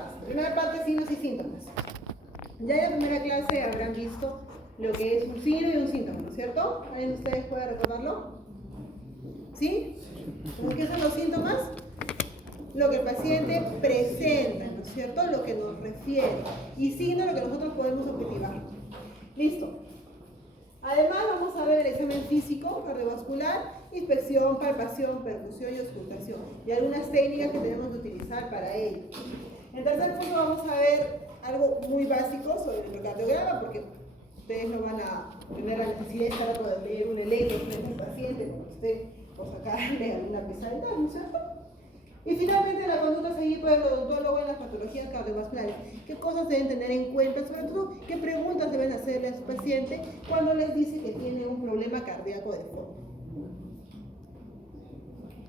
partes. Primera parte, signos y síntomas. Ya en la primera clase habrán visto lo que es un signo y un síntoma, ¿no es cierto? ¿Alguien de ustedes puede recordarlo? ¿Sí? ¿Qué son los síntomas? Lo que el paciente presenta, ¿no es cierto? Lo que nos refiere. Y signo, lo que nosotros podemos objetivar. Listo. Además, vamos a ver el examen físico, cardiovascular, inspección, palpación, percusión y auscultación. Y algunas técnicas que tenemos que utilizar para ello. En tercer punto vamos a ver algo muy básico sobre el electrocardiograma, porque ustedes no van a tener la necesidad de estar a leer un electro frente al paciente, porque usted o sacarle alguna pesadita, ¿no es cierto? Y finalmente la conducta seguida por el odontólogo en las patologías cardiovasculares. ¿Qué cosas deben tener en cuenta? Sobre todo, ¿qué preguntas deben hacerle a su paciente cuando les dice que tiene un problema cardíaco de fondo?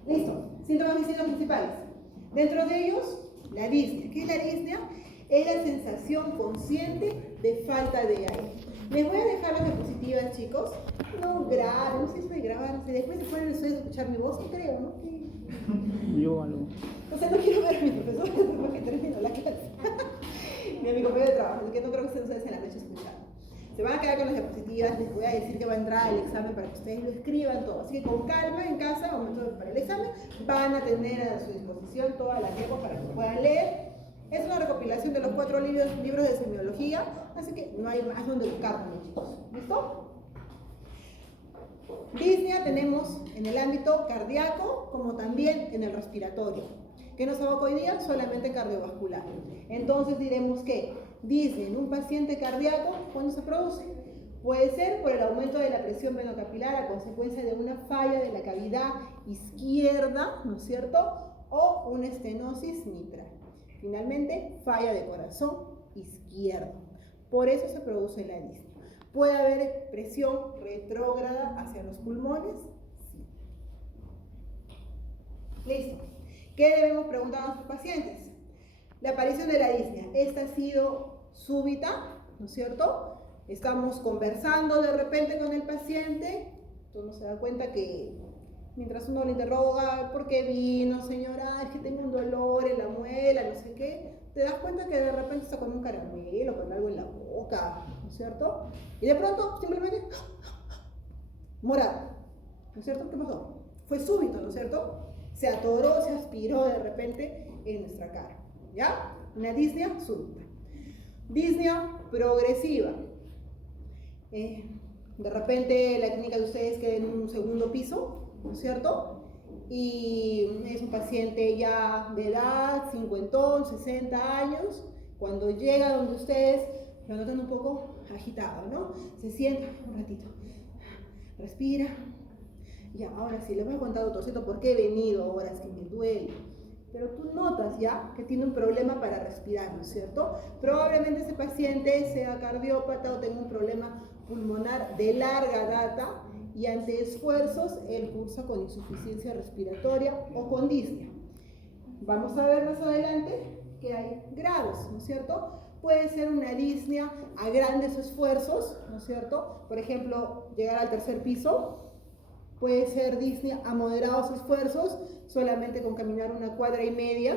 Listo. Síntomas y signos principales. Dentro de ellos, la disnea. ¿Qué es la disnea? Es la sensación consciente de falta de aire. Les voy a dejar las diapositivas, chicos. No graben, no sé si se graban. Después se ponen ustedes a escuchar mi voz, creo, ¿no? Yo algo. O sea, no quiero ver a mi profesor después que termino la clase. Ni a mi compañero de trabajo, así que no creo que estén ustedes en la noche escuchando. Se van a quedar con las diapositivas, les voy a decir que va a entrar al examen para que ustedes lo escriban todo. Así que con calma en casa, al momento para el examen, van a tener a su disposición todas las lenguas para que puedan leer. Es una recopilación de los 4 libros de semiología, así que no hay más donde buscar, chicos. ¿Listo? Disnea tenemos en el ámbito cardíaco como también en el respiratorio. ¿Qué nos aboca hoy día? Solamente cardiovascular. Entonces diremos que disnea en un paciente cardíaco, ¿cuándo se produce? Puede ser por el aumento de la presión venocapilar a consecuencia de una falla de la cavidad izquierda, ¿no es cierto? O una estenosis mitral. Finalmente, falla de corazón izquierdo. Por eso se produce la disnea. ¿Puede haber presión retrógrada hacia los pulmones? Sí. Listo. ¿Qué debemos preguntar a nuestros pacientes? La aparición de la disnea, ¿esta ha sido súbita? ¿No es cierto? Estamos conversando de repente con el paciente, uno se da cuenta que mientras uno le interroga, ¿por qué vino, señora? Es que tengo un dolor en la muela, no sé qué. Te das cuenta que de repente está con un caramelo, con algo en la boca, ¿no es cierto? Y de pronto, simplemente, morado, ¿no es cierto? ¿Qué pasó? Fue súbito, ¿no es cierto? Se atoró, se aspiró de repente en nuestra cara, ¿ya? Una disnea súbita. Disnea progresiva. De repente la clínica de ustedes queda en un segundo piso, ¿no es cierto? Y es un paciente ya de edad, 50, 60 años, cuando llega donde ustedes lo notan un poco agitado, ¿no? Se sienta un ratito, respira, ya, ahora sí, les voy a contar, doctorcito, por qué he venido ahora, es que me duele. Pero tú notas ya que tiene un problema para respirar, ¿no es cierto? Probablemente ese paciente sea cardiópata o tenga un problema pulmonar de larga data y ante esfuerzos él cursa con insuficiencia respiratoria o con disnea. Vamos a ver más adelante que hay grados, ¿no es cierto? Puede ser una disnea a grandes esfuerzos, ¿no es cierto? Por ejemplo, llegar al tercer piso. Puede ser disnea a moderados esfuerzos, solamente con caminar una cuadra y media,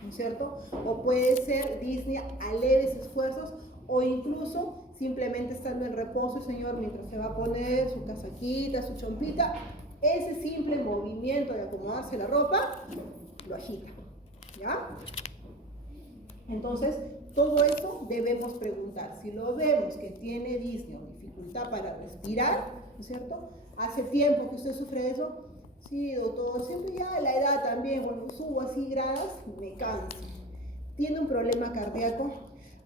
¿no es cierto? O puede ser disnea a leves esfuerzos o incluso simplemente estando en reposo, señor, mientras se va a poner su casaquita, su chompita, ese simple movimiento de acomodarse la ropa lo agita, ¿ya? Entonces, todo eso debemos preguntar. Si lo vemos que tiene disnea o dificultad para respirar, ¿no es cierto? ¿Hace tiempo que usted sufre de eso? Sí, doctor, siempre ya la edad también, cuando subo así gradas, me canso. ¿Tiene un problema cardíaco?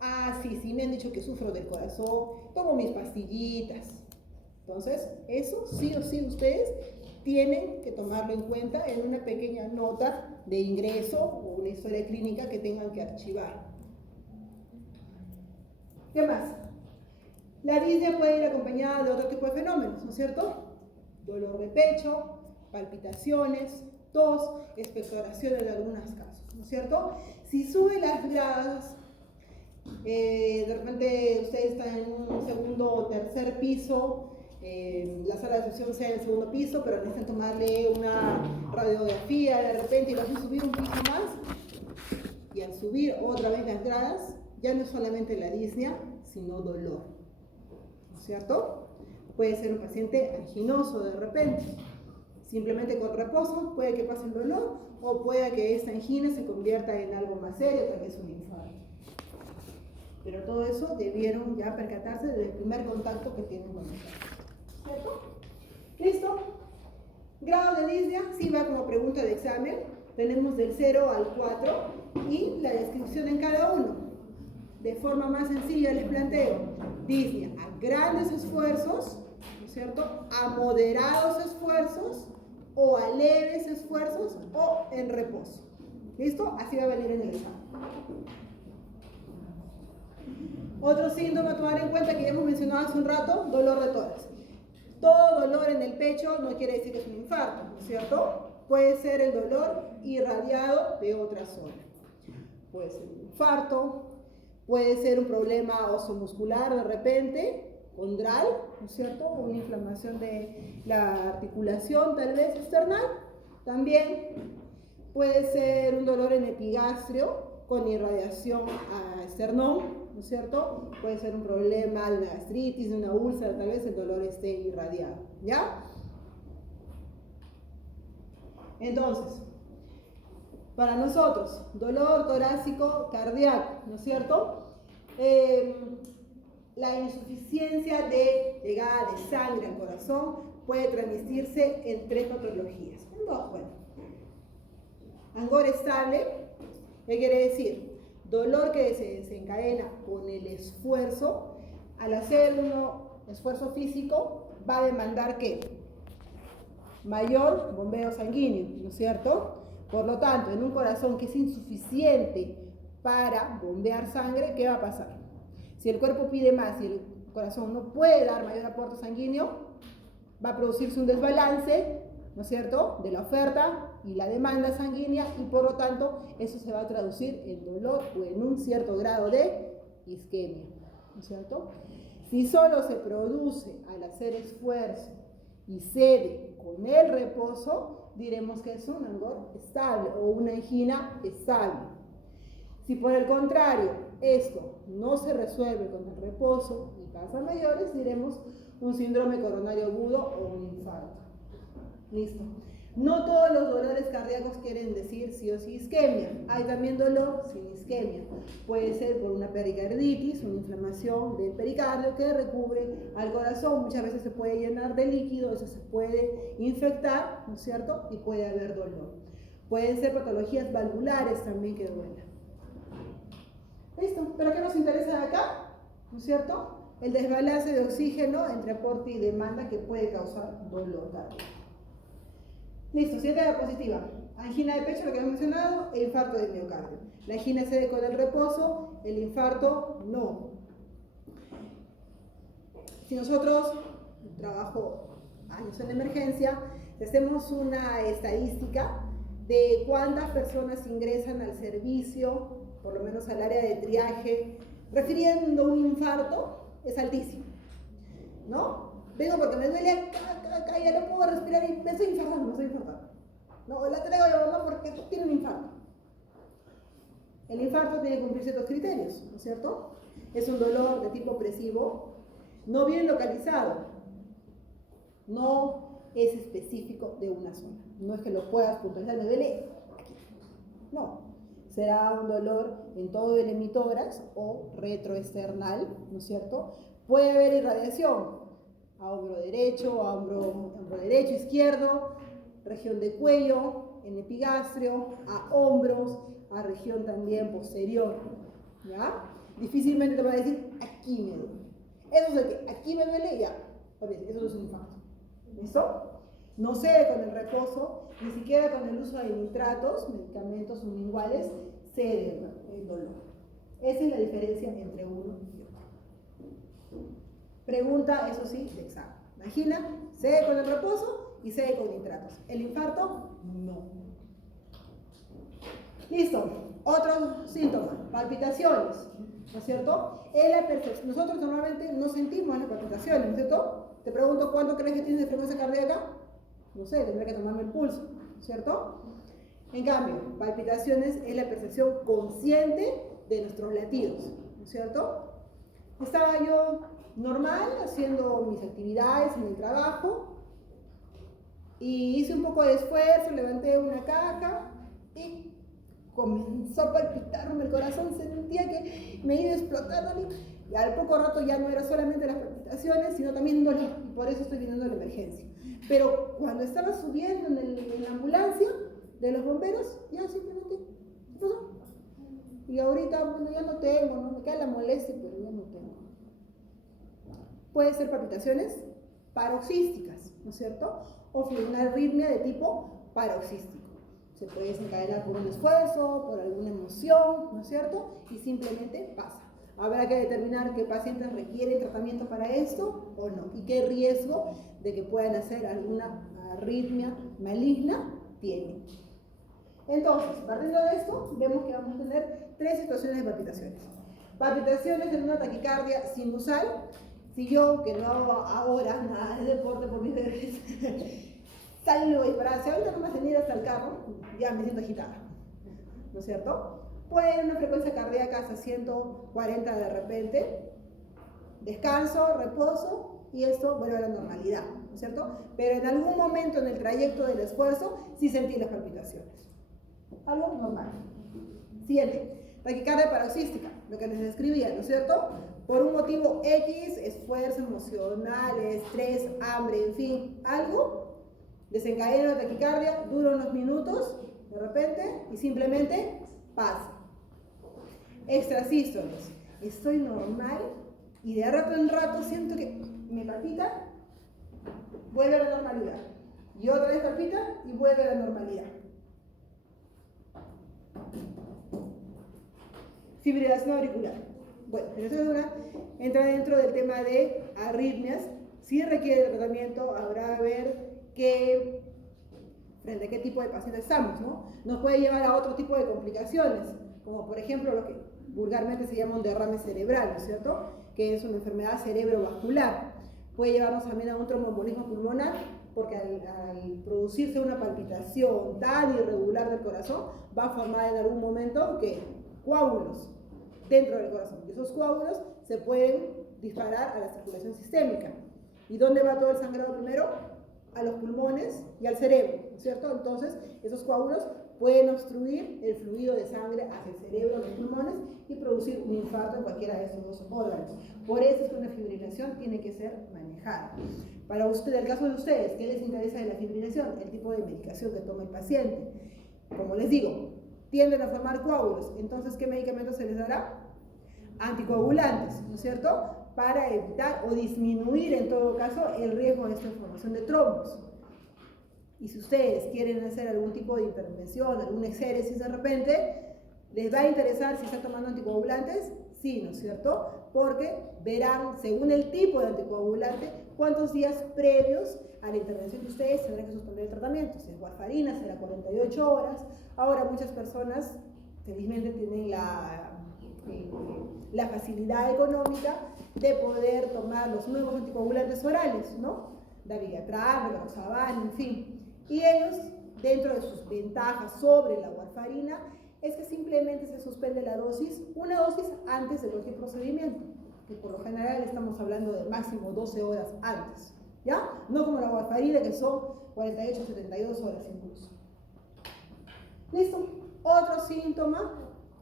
Ah, sí, me han dicho que sufro del corazón, tomo mis pastillitas. Entonces, eso sí o sí ustedes tienen que tomarlo en cuenta en una pequeña nota de ingreso o una historia clínica que tengan que archivar. ¿Qué más? La disnea puede ir acompañada de otro tipo de fenómenos, ¿no es cierto? Dolor de pecho, palpitaciones, tos, expectoraciones de algunos casos, ¿no es cierto? Si sube las gradas, de repente ustedes están en un segundo o tercer piso, la sala de sesión sea en el segundo piso, pero necesitan tomarle una radiografía de repente y lo hacen subir un piso más, y al subir otra vez las gradas, ya no es solamente la disnea, sino dolor, ¿no es cierto? Puede ser un paciente anginoso de repente. Simplemente con reposo puede que pase el dolor o puede que esta angina se convierta en algo más serio, tal vez un infarto. Pero todo eso debieron ya percatarse desde el primer contacto que tienen con el paciente, ¿cierto? ¿Listo? Grado de disnea, sí va como pregunta de examen. Tenemos del 0 al 4 y la descripción en cada uno. De forma más sencilla les planteo disnea a grandes esfuerzos, ¿no es cierto? A moderados esfuerzos o a leves esfuerzos o en reposo. ¿Listo? Así va a venir en el examen. Otro síntoma a tomar en cuenta que ya hemos mencionado hace un rato, dolor de tórax. Todo dolor en el pecho no quiere decir que es un infarto, ¿no es cierto? Puede ser el dolor irradiado de otra zona. Puede ser un infarto, puede ser un problema osomuscular de repente, condral, ¿no es cierto? Una inflamación de la articulación tal vez external. También puede ser un dolor en epigastrio con irradiación a esternón, ¿no es cierto? Puede ser un problema de una gastritis, de una úlcera, tal vez el dolor esté irradiado, ¿ya? Entonces, para nosotros, dolor torácico cardíaco, ¿no es cierto? La insuficiencia de llegada de sangre al corazón puede transmitirse en 3 patologías. En 2, bueno. Angor estable, ¿qué quiere decir? Dolor que se desencadena con el esfuerzo. Al hacer un esfuerzo físico, va a demandar ¿qué? Mayor bombeo sanguíneo, ¿no es cierto? Por lo tanto, en un corazón que es insuficiente para bombear sangre, ¿qué va a pasar? Si el cuerpo pide más y el corazón no puede dar mayor aporte sanguíneo, va a producirse un desbalance, ¿no es cierto?, de la oferta y la demanda sanguínea, y por lo tanto eso se va a traducir en dolor o en un cierto grado de isquemia, ¿no es cierto? Si solo se produce al hacer esfuerzo y cede con el reposo, diremos que es un angor estable o una angina estable. Si por el contrario esto no se resuelve con el reposo y pasa a mayores, diremos un síndrome coronario agudo o un infarto. Listo. No todos los dolores cardíacos quieren decir sí o sí isquemia. Hay también dolor sin isquemia. Puede ser por una pericarditis, una inflamación del pericardio que recubre al corazón. Muchas veces se puede llenar de líquido, eso se puede infectar, ¿no es cierto? Y puede haber dolor. Pueden ser patologías valvulares también que duelen. Listo. ¿Pero qué nos interesa acá? ¿No es cierto? El desbalance de oxígeno entre aporte y demanda que puede causar dolor cardíaco. Listo, siguiente diapositiva. Angina de pecho, lo que hemos mencionado, e infarto de miocardio. La angina cede con el reposo, el infarto no. Si nosotros, trabajo años en emergencia, hacemos una estadística de cuántas personas ingresan al servicio, por lo menos al área de triaje, refiriendo un infarto, es altísimo, ¿no? Vengo porque me duele acá, ya no puedo respirar y me estoy infartando, No, la traigo a mi mamá porque tiene un infarto. El infarto tiene que cumplir ciertos criterios, ¿no es cierto? Es un dolor de tipo opresivo, no bien localizado, no es específico de una zona. No es que lo puedas puntualizar, me duele aquí. No, será un dolor en todo el hemitórax o retroesternal, ¿no es cierto? Puede haber irradiación a hombro derecho, a hombro derecho, izquierdo, región de cuello, en epigastrio, a hombros, a región también posterior, ¿ya? Difícilmente te va a decir, aquí me duele. Eso es el que, aquí me duele, ya, eso es un infarto. ¿Listo? No cede con el reposo, ni siquiera con el uso de nitratos, medicamentos sublinguales, cede el dolor. Esa es la diferencia entre uno y otro. Pregunta, eso sí, de examen. Angina, cede con el reposo y cede con nitratos. El infarto, no. Listo. Otro síntoma, palpitaciones, ¿no es cierto? En la percepción. Nosotros normalmente no sentimos las palpitaciones, ¿no es cierto? Te pregunto, ¿cuánto crees que tienes de frecuencia cardíaca? No sé, tendré que tomarme el pulso, ¿cierto? En cambio, palpitaciones es la percepción consciente de nuestros latidos, ¿no es cierto? Estaba yo normal haciendo mis actividades en el trabajo y hice un poco de esfuerzo, levanté una caja y comenzó a palpitarme el corazón, sentía que me iba explotando y al poco rato ya no era solamente las palpitaciones, sino también dolor, y por eso estoy viniendo a la emergencia. Pero cuando estaba subiendo en la ambulancia de los bomberos, ya simplemente, ¿qué pasó? Y ahorita, bueno, ya no tengo, ¿no? Me queda la molestia, pero ya no tengo. Puede ser palpitaciones paroxísticas, ¿no es cierto? O una arritmia de tipo paroxístico. Se puede desencadenar por un esfuerzo, por alguna emoción, ¿no es cierto? Y simplemente pasa. Habrá que determinar qué pacientes requieren tratamiento para esto o no, y qué riesgo de que puedan hacer alguna arritmia maligna tienen. Entonces, partiendo de esto, vemos que vamos a tener tres situaciones de palpitaciones. Palpitaciones en una taquicardia sinusal. Si yo, que no hago ahora nada de deporte por mis bebés, salgo disparada, si ahorita no me hacen ir hasta el carro, ya me siento agitada, ¿no es cierto? Puede haber una frecuencia cardíaca hasta 140 de repente, descanso, reposo, y esto vuelve a la normalidad, ¿no es cierto? Pero en algún momento en el trayecto del esfuerzo, sí sentí las palpitaciones. Algo normal. Siguiente, taquicardia paroxística, lo que les describía, ¿no es cierto? Por un motivo X, esfuerzo emocional, estrés, hambre, en fin, algo, desencadena la taquicardia, dura unos minutos, de repente, y simplemente pasa. Extrasístoles, estoy normal y de rato en rato siento que me palpita, vuelve a la normalidad. Y otra vez palpita y vuelve a la normalidad. Fibrilación auricular. Bueno, fibrilación entra dentro del tema de arritmias. Si requiere tratamiento, habrá que ver frente a qué tipo de paciente estamos, ¿no? Nos puede llevar a otro tipo de complicaciones, como por ejemplo lo que vulgarmente se llama un derrame cerebral, ¿no es cierto? Que es una enfermedad cerebrovascular. Puede llevarnos también a un tromboembolismo pulmonar, porque al producirse una palpitación tan irregular del corazón, va a formar en algún momento coágulos dentro del corazón. Y esos coágulos se pueden disparar a la circulación sistémica. ¿Y dónde va todo el sangrado primero? A los pulmones y al cerebro, ¿no es cierto? Entonces, esos coágulos pueden obstruir el fluido de sangre hacia el cerebro, los pulmones, y producir un infarto en cualquiera de estos dos órganos. Por eso es que una fibrilación tiene que ser manejada. Para usted, el caso de ustedes, ¿qué les interesa de la fibrilación? El tipo de medicación que toma el paciente. Como les digo, tienden a formar coágulos. Entonces, ¿qué medicamentos se les dará? Anticoagulantes, ¿no es cierto? Para evitar o disminuir, en todo caso, el riesgo de esta formación de trombos. Y si ustedes quieren hacer algún tipo de intervención, algún exéresis de repente, ¿les va a interesar si están tomando anticoagulantes? Sí, ¿no es cierto? Porque verán, según el tipo de anticoagulante, cuántos días previos a la intervención de ustedes tendrán que suspender el tratamiento. Si es warfarina, será 48 horas. Ahora muchas personas, felizmente, tienen la facilidad económica de poder tomar los nuevos anticoagulantes orales, ¿no? Dabigatran, Roxaban, en fin. Y ellos, dentro de sus ventajas sobre la warfarina, es que simplemente se suspende la dosis, una dosis antes de cualquier procedimiento, que por lo general estamos hablando de máximo 12 horas antes, ¿ya? No como la warfarina, que son 48 72 horas incluso. ¿Listo? Otro síntoma,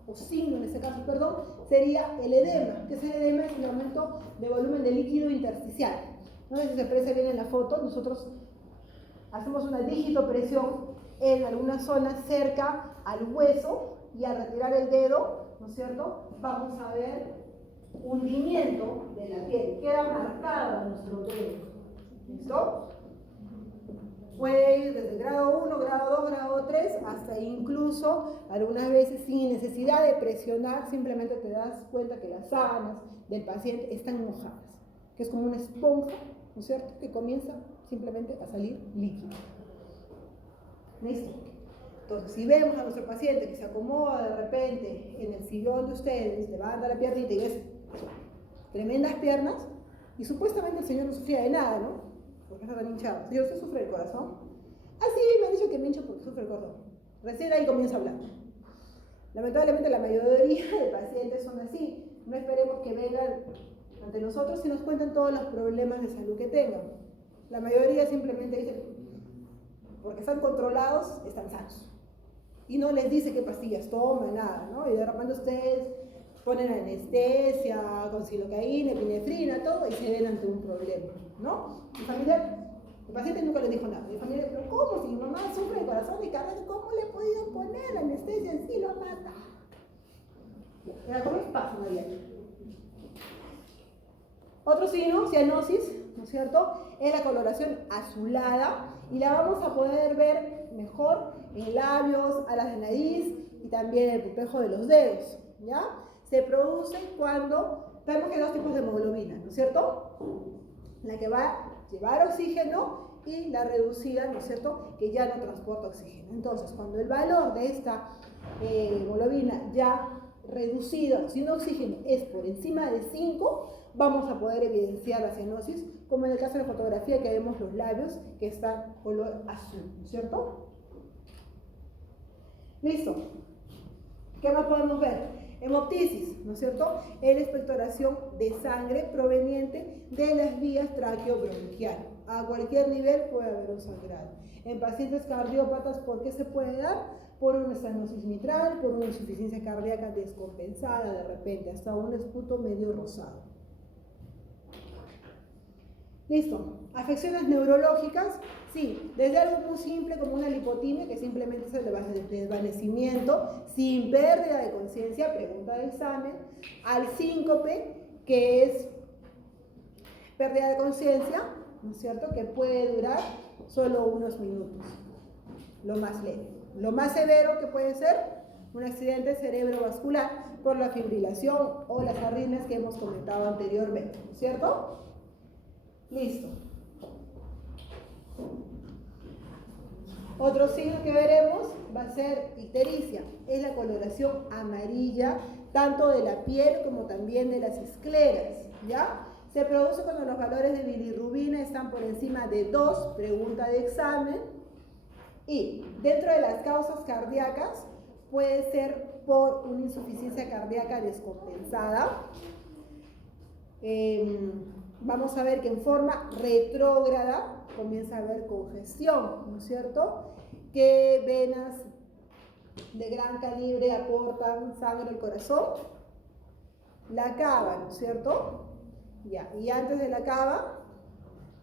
o signo en este caso, perdón, sería el edema, que el edema es el aumento de volumen de líquido intersticial. No sé si se aprecia bien en la foto, nosotros hacemos una digitopresión en alguna zona cerca al hueso y al retirar el dedo, ¿no es cierto?, vamos a ver hundimiento de la piel, queda marcado nuestro dedo. ¿Listo? Puede ir desde grado 1, grado 2, grado 3, hasta incluso algunas veces sin necesidad de presionar, simplemente te das cuenta que las sábanas del paciente están mojadas, que es como una esponja, ¿no es cierto?, que comienza simplemente a salir líquido. ¿Listo? Entonces, si vemos a nuestro paciente que se acomoda de repente en el sillón de ustedes, levanta la piernita y ves tremendas piernas, y supuestamente el señor no sufría de nada, ¿no? Porque está tan hinchado. Señor, ¿usted sufre del corazón? Ah, sí, me han dicho que me hincho porque sufre el corazón. Recién ahí comienza a hablar. Lamentablemente la mayoría de pacientes son así. No esperemos que vengan ante nosotros y nos cuenten todos los problemas de salud que tengan. La mayoría simplemente dice, porque están controlados, están sanos. Y no les dice qué pastillas toman, nada, ¿no? Y de repente ustedes ponen anestesia, con silocaína, epinefrina, todo, y se ven ante un problema, ¿no? El paciente nunca le dijo nada. Mi familia, pero ¿cómo? Si mi mamá sufre de corazón y cardíaco, ¿cómo le he podido poner la anestesia? Sí lo mata. Era como un paso, María. Otro signo, cianosis, ¿no es cierto? Es la coloración azulada y la vamos a poder ver mejor en labios, alas de nariz y también en el pupejo de los dedos, ¿ya? Se produce cuando, sabemos que hay dos tipos de hemoglobina, ¿no es cierto? La que va a llevar oxígeno y la reducida, ¿no es cierto?, que ya no transporta oxígeno. Entonces, cuando el valor de esta hemoglobina ya reducida sin oxígeno es por encima de 5, vamos a poder evidenciar la cianosis, como en el caso de la fotografía que vemos los labios, que están color azul, ¿no es cierto? Listo. ¿Qué más podemos ver? Hemoptisis, ¿no es cierto? Es la expectoración de sangre proveniente de las vías traqueobronquiales. A cualquier nivel puede haber un sangrado. En pacientes cardiópatas, ¿por qué se puede dar? Por una estenosis mitral, por una insuficiencia cardíaca descompensada de repente, hasta un esputo medio rosado. Listo. Afecciones neurológicas, sí, desde algo muy simple como una lipotimia, que simplemente es el desvanecimiento sin pérdida de conciencia, pregunta de examen, al síncope, que es pérdida de conciencia, ¿no es cierto?, que puede durar solo unos minutos, lo más leve. Lo más severo que puede ser un accidente cerebrovascular por la fibrilación o las arritmias que hemos comentado anteriormente, ¿no es cierto? Listo. Otro signo que veremos va a ser ictericia. Es la coloración amarilla tanto de la piel como también de las escleras, ¿ya? Se produce cuando los valores de bilirrubina están por encima de 2, pregunta de examen. Y dentro de las causas cardíacas puede ser por una insuficiencia cardíaca descompensada. Vamos a ver que en forma retrógrada comienza a haber congestión, ¿no es cierto? Que venas de gran calibre aportan sangre al corazón. La cava, ¿no es cierto? Ya, y antes de la cava,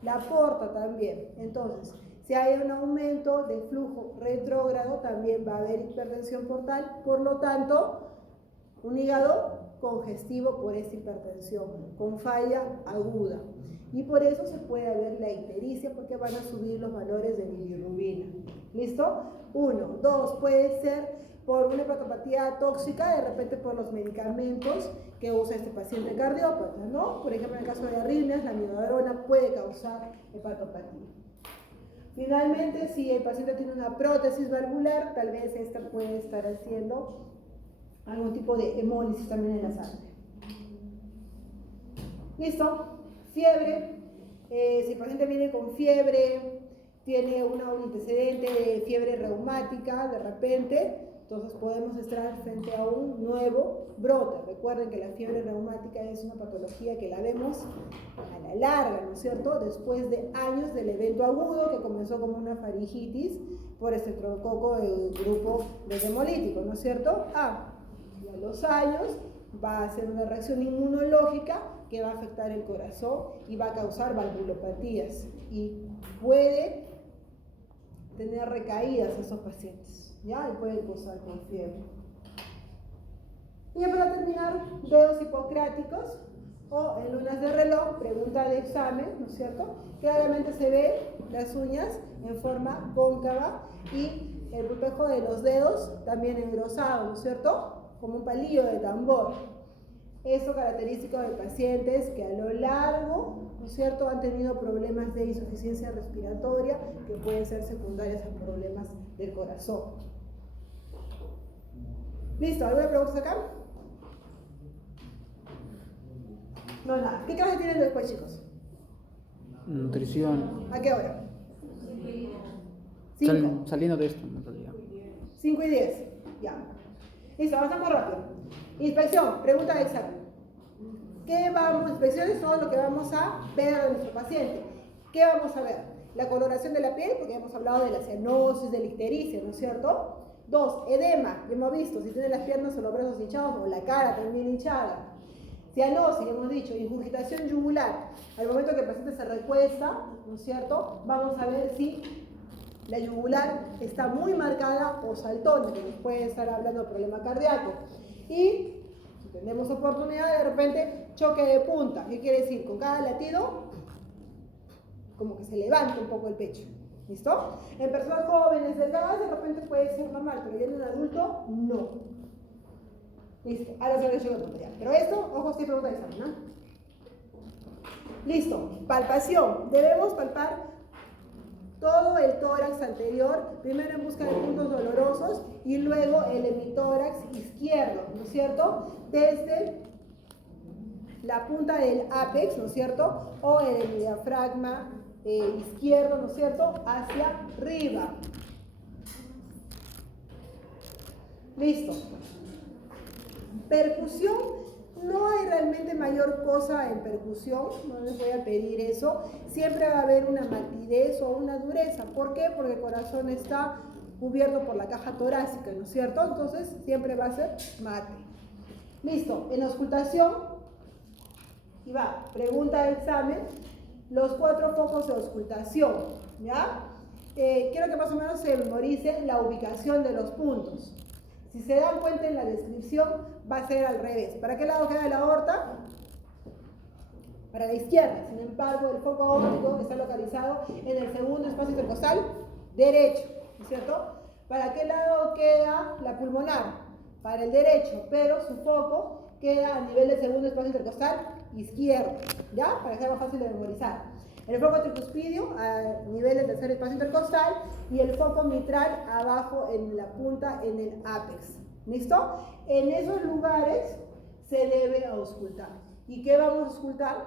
la porta también. Entonces, si hay un aumento del flujo retrógrado, también va a haber hipertensión portal, por lo tanto, un hígado congestivo por esta hipertensión, con falla aguda. Y por eso se puede ver la ictericia, porque van a subir los valores de bilirrubina. ¿Listo? 1. 2. Puede ser por una hepatopatía tóxica, de repente por los medicamentos que usa este paciente cardiópata, ¿no? Por ejemplo, en el caso de arritmias, la amiodarona puede causar hepatopatía. Finalmente, si el paciente tiene una prótesis valvular, tal vez esta puede estar haciendo algún tipo de hemólisis también en la sangre. ¿Listo? Fiebre. Si el paciente viene con fiebre, tiene un antecedente de fiebre reumática de repente, entonces podemos estar frente a un nuevo brote. Recuerden que la fiebre reumática es una patología que la vemos a la larga, ¿no es cierto? Después de años del evento agudo que comenzó como una faringitis por estreptococo del grupo de hemolítico, ¿no es cierto? Y a los años va a ser una reacción inmunológica que va a afectar el corazón y va a causar valvulopatías y puede tener recaídas a esos pacientes, ¿ya? Y pueden causar con fiebre. Y ya para terminar, dedos hipocráticos o en lunas de reloj, pregunta de examen, ¿no es cierto? Claramente se ve las uñas en forma cóncava y el pupejo de los dedos también engrosado, ¿no es cierto? Como un palillo de tambor. Eso característico de pacientes que a lo largo, ¿no es cierto?, han tenido problemas de insuficiencia respiratoria que pueden ser secundarias a problemas del corazón. ¿Listo? ¿Alguna pregunta acá? No, nada. ¿Qué clase tienen después, chicos? Nutrición. ¿A qué hora? 5. Saliendo de esto, en realidad. 5 y 10. Ya. Listo, avanzamos rápido. Inspección, pregunta de examen. Inspección es todo lo que vamos a ver de nuestro paciente. ¿Qué vamos a ver? La coloración de la piel, porque hemos hablado de la cianosis, de la ictericia, ¿no es cierto? 2, edema, ya hemos visto, si tiene las piernas o los brazos hinchados o la cara también hinchada. Cianosis, hemos dicho, ingurgitación yugular. Al momento que el paciente se recuesta, ¿no es cierto? Vamos a ver si la yugular está muy marcada o saltona, que nos puede estar hablando de problema cardíaco. Y si tenemos oportunidad, de repente, choque de punta. ¿Qué quiere decir? Con cada latido, como que se levanta un poco el pecho. ¿Listo? En personas jóvenes, delgadas, de repente puede ser normal, pero ya en un adulto, no. Listo, ahora se lo he hecho ya. Pero esto, ojo, sí pregunta de examen, ¿no? Listo, palpación. Debemos palpar todo el tórax anterior, primero en busca de puntos dolorosos y luego el hemitórax izquierdo, ¿no es cierto? Desde la punta del ápex, ¿no es cierto? O el diafragma izquierdo, ¿no es cierto? Hacia arriba. Listo. Percusión, no hay realmente mayor cosa en percusión, no les voy a pedir eso. Siempre va a haber una matidez o una dureza. ¿Por qué? Porque el corazón está cubierto por la caja torácica, ¿no es cierto? Entonces siempre va a ser mate. Listo. En auscultación, y va, pregunta de examen, los 4 focos de auscultación, ¿ya? Quiero que más o menos se memoricen la ubicación de los puntos. Si se dan cuenta en la descripción, va a ser al revés. ¿Para qué lado queda la aorta? Para la izquierda. Sin embargo, el foco aórtico está localizado en el segundo espacio intercostal derecho, ¿no es cierto? ¿Para qué lado queda la pulmonar? Para el derecho, pero su foco queda a nivel del segundo espacio intercostal izquierdo, ¿ya? Para que sea más fácil de memorizar. El foco tricuspidio a nivel del tercer espacio intercostal y el foco mitral abajo en la punta en el ápex. ¿Listo? En esos lugares se debe auscultar. ¿Y qué vamos a auscultar?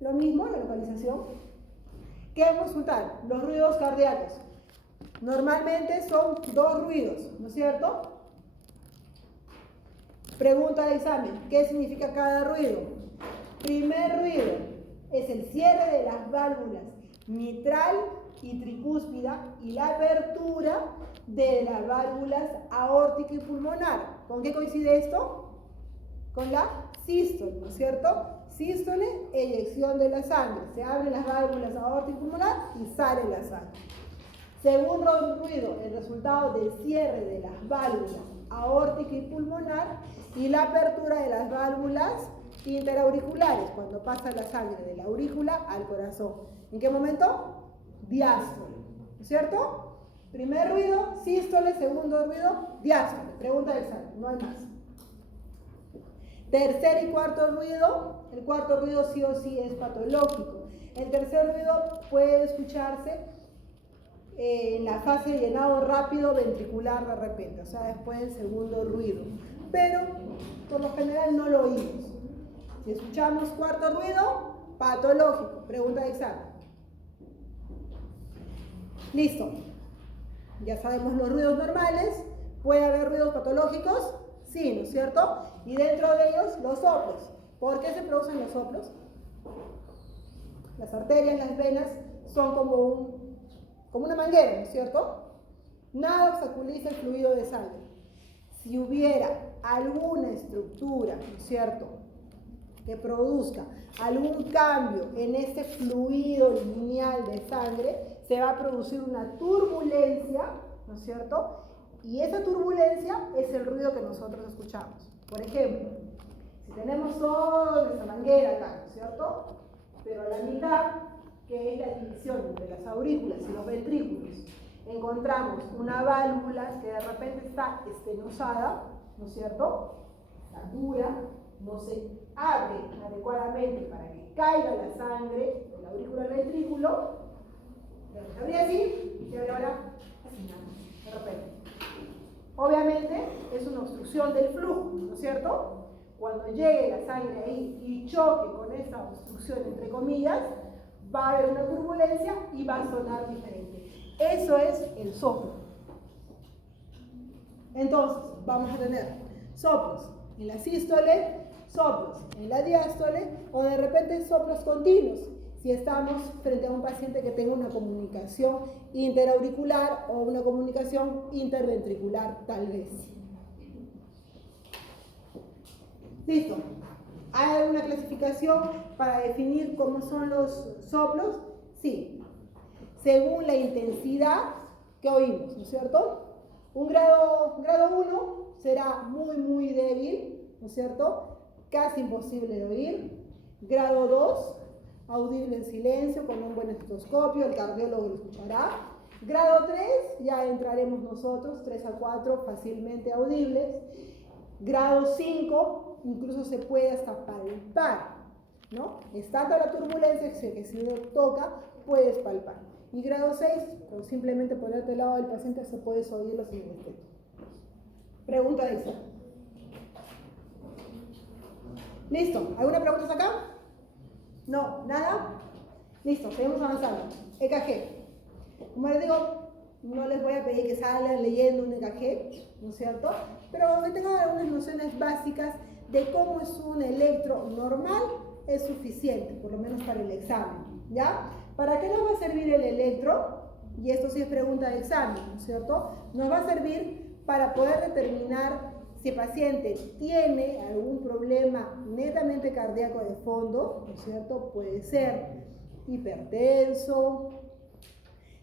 Lo mismo, la localización. ¿Qué vamos a auscultar? Los ruidos cardíacos. Normalmente son 2 ruidos, ¿no es cierto? Pregunta de examen. ¿Qué significa cada ruido? Primer ruido es el cierre de las válvulas mitral y tricúspida y la apertura de las válvulas aórtica y pulmonar. ¿Con qué coincide esto? Con la sístole, ¿no es cierto? Sístole, eyección de la sangre. Se abren las válvulas aórtica y pulmonar y sale la sangre. Segundo ruido, el resultado del cierre de las válvulas aórtica y pulmonar y la apertura de las válvulas interauriculares, cuando pasa la sangre de la aurícula al corazón. ¿En qué momento? Diástole, ¿no es cierto? Primer ruido, sístole, segundo ruido, diástole. Pregunta del examen, no hay más. Tercer y cuarto ruido, el cuarto ruido sí o sí es patológico. El tercer ruido puede escucharse en la fase de llenado rápido ventricular de repente, o sea, después del segundo ruido. Pero por lo general no lo oímos. Si escuchamos cuarto ruido, patológico. Pregunta de examen. Listo. Ya sabemos los ruidos normales. ¿Puede haber ruidos patológicos? Sí, ¿no es cierto? Y dentro de ellos, los soplos. ¿Por qué se producen los soplos? Las arterias, las venas son como una manguera, ¿no es cierto? Nada obstaculiza el fluido de sangre. Si hubiera alguna estructura, ¿no es cierto?, que produzca algún cambio en ese fluido lineal de sangre, se va a producir una turbulencia, ¿no es cierto? Y esa turbulencia es el ruido que nosotros escuchamos. Por ejemplo, si tenemos toda nuestra manguera acá, ¿no es cierto? Pero a la mitad, que es la división entre las aurículas y los ventrículos, encontramos una válvula que de repente está estenosada, ¿no es cierto? Está dura, no se abre adecuadamente para que caiga la sangre de la aurícula al ventrículo. Se abría así y se abre ahora así, de repente. Obviamente es una obstrucción del flujo, ¿no es cierto? Cuando llegue la sangre ahí y choque con esa obstrucción, entre comillas, va a haber una turbulencia y va a sonar diferente. Eso es el soplo. Entonces, vamos a tener soplos en la sístole, soplos en la diástole o de repente soplos continuos si estamos frente a un paciente que tenga una comunicación interauricular o una comunicación interventricular tal vez. Listo. ¿Hay alguna clasificación para definir cómo son los soplos? Sí. Según la intensidad que oímos, ¿no es cierto? Un grado 1 será muy débil, ¿no es cierto? Casi imposible de oír. Grado 2, audible en silencio con un buen estetoscopio, el cardiólogo lo escuchará. Grado 3, ya entraremos nosotros, 3 a 4, fácilmente audibles. Grado 5, incluso se puede hasta palpar, ¿no? Es tanta la turbulencia que si lo toca, puedes palpar. Y grado 6, con simplemente ponerte al lado del paciente, se puedes oírlo sin anestesia. Pregunta de examen. ¿Listo? ¿Alguna pregunta acá? No, ¿nada? Listo, seguimos avanzando. EKG. Como les digo, no les voy a pedir que salgan leyendo un EKG, ¿no es cierto? Pero que tengan algunas nociones básicas de cómo es un electro normal es suficiente, por lo menos para el examen, ¿ya? ¿Para qué nos va a servir el electro? Y esto sí es pregunta de examen, ¿no es cierto? Nos va a servir para poder determinar si el paciente tiene algún problema netamente cardíaco de fondo, ¿no es cierto? Puede ser hipertenso,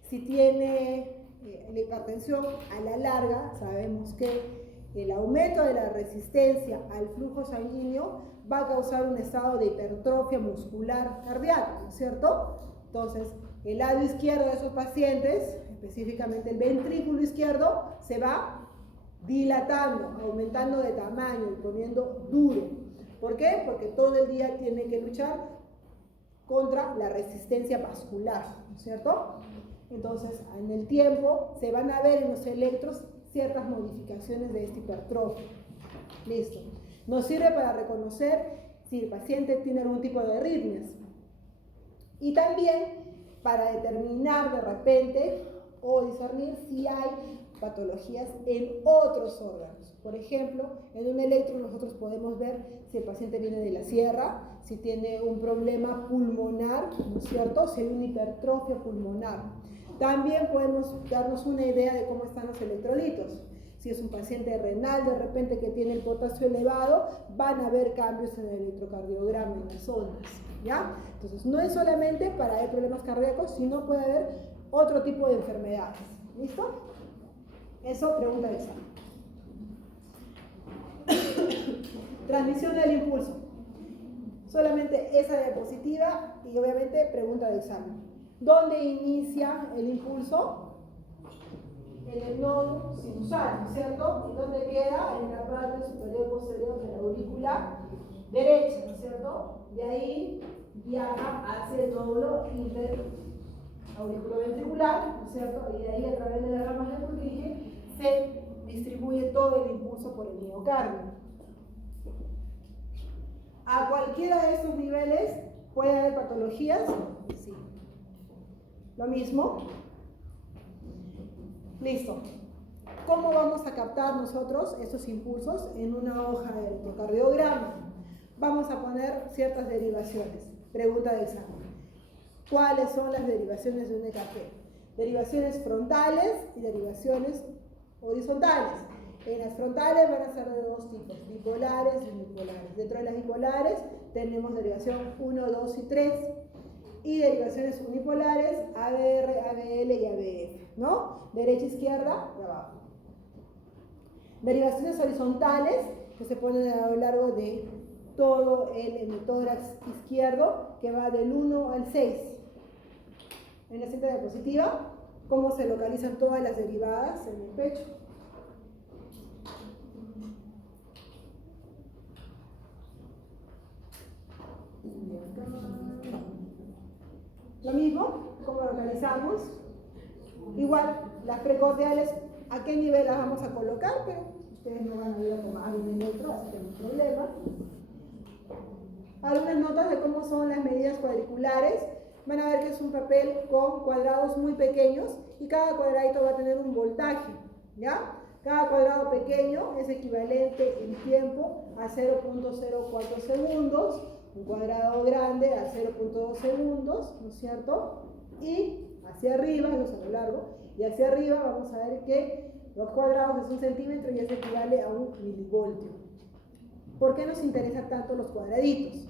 si tiene la hipertensión a la larga, sabemos que el aumento de la resistencia al flujo sanguíneo va a causar un estado de hipertrofia muscular cardíaca, ¿no es cierto? Entonces, el lado izquierdo de esos pacientes, específicamente el ventrículo izquierdo, se va dilatando, aumentando de tamaño y poniendo duro. ¿Por qué? Porque todo el día tiene que luchar contra la resistencia vascular, ¿no es cierto? Entonces, en el tiempo se van a ver en los electros ciertas modificaciones de esta hipertrofia. Listo. Nos sirve para reconocer si el paciente tiene algún tipo de arritmias. Y también para determinar de repente o discernir si hay patologías en otros órganos. Por ejemplo, en un electro nosotros podemos ver si el paciente viene de la sierra, si tiene un problema pulmonar, ¿no es cierto? Si hay una hipertrofia pulmonar. También podemos darnos una idea de cómo están los electrolitos. Si es un paciente renal de repente que tiene el potasio elevado, van a haber cambios en el electrocardiograma, en las ondas, ¿ya? Entonces, no es solamente para haber problemas cardíacos, sino puede haber otro tipo de enfermedades. ¿Listo? Eso, pregunta de examen. Transmisión del impulso. Solamente esa diapositiva y obviamente pregunta de examen. ¿Dónde inicia el impulso? En el nodo sinusal, ¿no es cierto? ¿Y dónde queda? En la parte superior posterior de la aurícula derecha, ¿no es cierto? De ahí viaja hacia el nódulo interauriculoventricular, ¿no es cierto? Y de ahí a través de las ramas de Purkinje se distribuye todo el impulso por el miocardio. ¿A cualquiera de estos niveles puede haber patologías? Sí. Lo mismo. Listo. ¿Cómo vamos a captar nosotros estos impulsos en una hoja de electrocardiograma? Vamos a poner ciertas derivaciones. Pregunta de examen. ¿Cuáles son las derivaciones de un EKG? Derivaciones frontales y derivaciones horizontales. En las frontales van a ser de dos tipos, bipolares y unipolares. Dentro de las bipolares tenemos derivación 1, 2 y 3. Y derivaciones unipolares, ABR, ABL y ABF, ¿no? Derecha, izquierda y abajo. Derivaciones horizontales que se ponen a lo largo de todo el hemitórax izquierdo, que va del 1 al 6. En la siguiente diapositiva, cómo se localizan todas las derivadas en el pecho. Lo mismo, ¿cómo lo localizamos? Igual, las precordiales, ¿a qué nivel las vamos a colocar? Pero ustedes no van a ir a tomar un electro, así que no hay problema. Algunas notas de cómo son las medidas cuadriculares. Van a ver que es un papel con cuadrados muy pequeños y cada cuadradito va a tener un voltaje, ¿ya? Cada cuadrado pequeño es equivalente en tiempo a 0.04 segundos, un cuadrado grande a 0.2 segundos, ¿no es cierto? Y hacia arriba, eso es a lo largo, y hacia arriba vamos a ver que los cuadrados es 1 centímetro y eso equivale a 1 milivoltio. ¿Por qué nos interesan tanto los cuadraditos?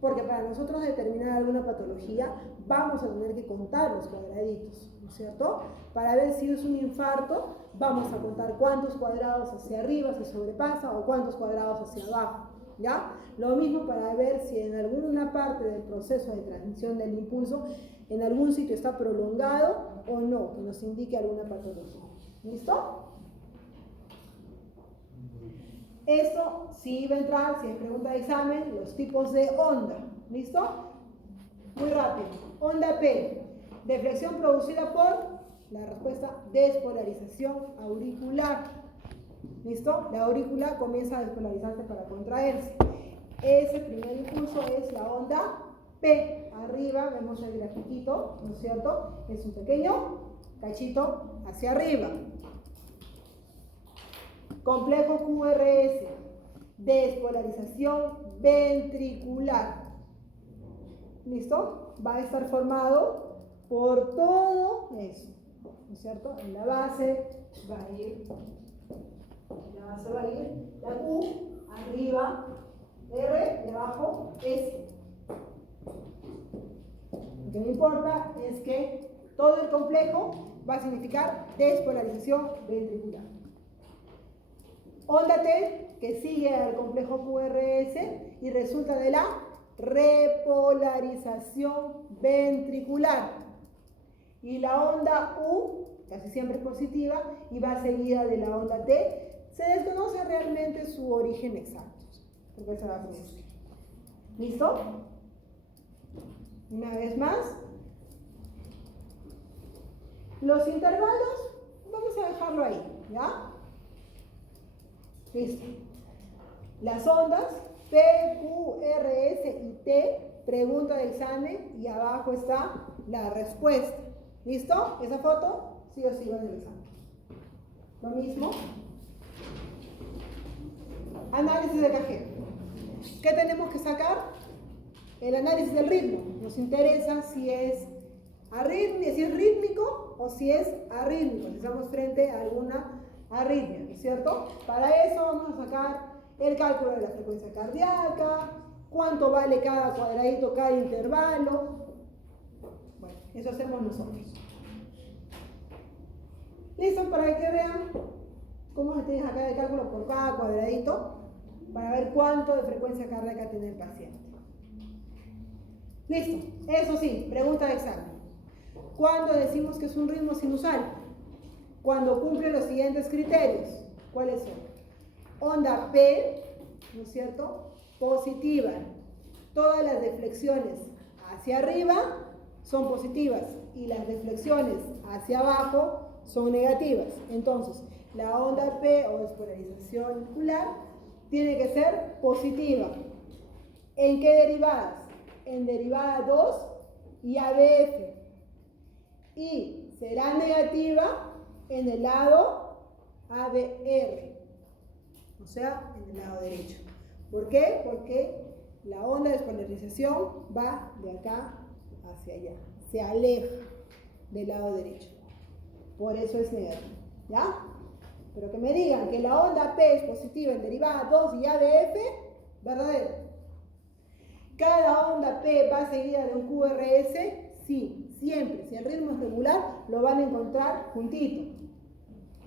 Porque para nosotros determinar alguna patología vamos a tener que contar los cuadraditos, ¿no es cierto? Para ver si es un infarto, vamos a contar cuántos cuadrados hacia arriba se sobrepasa o cuántos cuadrados hacia abajo, ¿ya? Lo mismo para ver si en alguna parte del proceso de transmisión del impulso, en algún sitio está prolongado o no, que nos indique alguna patología. ¿Listo? Esto sí va a entrar, si es pregunta de examen, los tipos de onda. ¿Listo? Muy rápido. Onda P. Deflexión producida por la respuesta despolarización auricular. ¿Listo? La aurícula comienza a despolarizarse para contraerse. Ese primer impulso es la onda P. Arriba vemos el grafiquito, ¿no es cierto? Es un pequeño cachito hacia arriba. Complejo QRS, despolarización ventricular. ¿Listo? Va a estar formado por todo eso, ¿no es cierto? En la base va a ir, la Q, arriba, R, y abajo, S. Lo que me importa es que todo el complejo va a significar despolarización ventricular. Onda T, que sigue al complejo QRS y resulta de la repolarización ventricular. Y la onda U, casi siempre es positiva, y va seguida de la onda T. Se desconoce realmente su origen exacto, porque se va a producir. ¿Listo? Una vez más. Los intervalos, vamos a dejarlo ahí, ¿ya? Listo. Las ondas P, Q, R, S y T, pregunta de examen, y abajo está la respuesta. ¿Listo? Esa foto sí o sí va en el examen. Lo mismo. Análisis de cajero. ¿Qué tenemos que sacar? El análisis del ritmo. Nos interesa si es rítmico o si es arrítmico, si estamos frente a alguna arritmia, ¿no es cierto? Para eso vamos a sacar el cálculo de la frecuencia cardíaca, cuánto vale cada cuadradito, cada intervalo. Bueno, eso hacemos nosotros. ¿Listo? Para que vean cómo se tiene acá el cálculo por cada cuadradito, para ver cuánto de frecuencia cardíaca tiene el paciente. Listo. Eso sí, pregunta de examen. ¿Cuándo decimos que es un ritmo sinusal? Cuando cumple los siguientes criterios. ¿Cuáles son? Onda P, ¿no es cierto? Positiva. Todas las deflexiones hacia arriba son positivas y las deflexiones hacia abajo son negativas. Entonces, la onda P o despolarización auricular tiene que ser positiva. ¿En qué derivadas? En derivada 2 y ABF. Y será negativa en el lado ABR, o sea, en el lado derecho. ¿Por qué? Porque la onda de despolarización va de acá hacia allá, se aleja del lado derecho. Por eso es negativo, ¿ya? Pero que me digan que la onda P es positiva en derivada 2 y ABF, verdadero. ¿Cada onda P va seguida de un QRS? Sí, siempre. Si el ritmo es regular, lo van a encontrar juntito.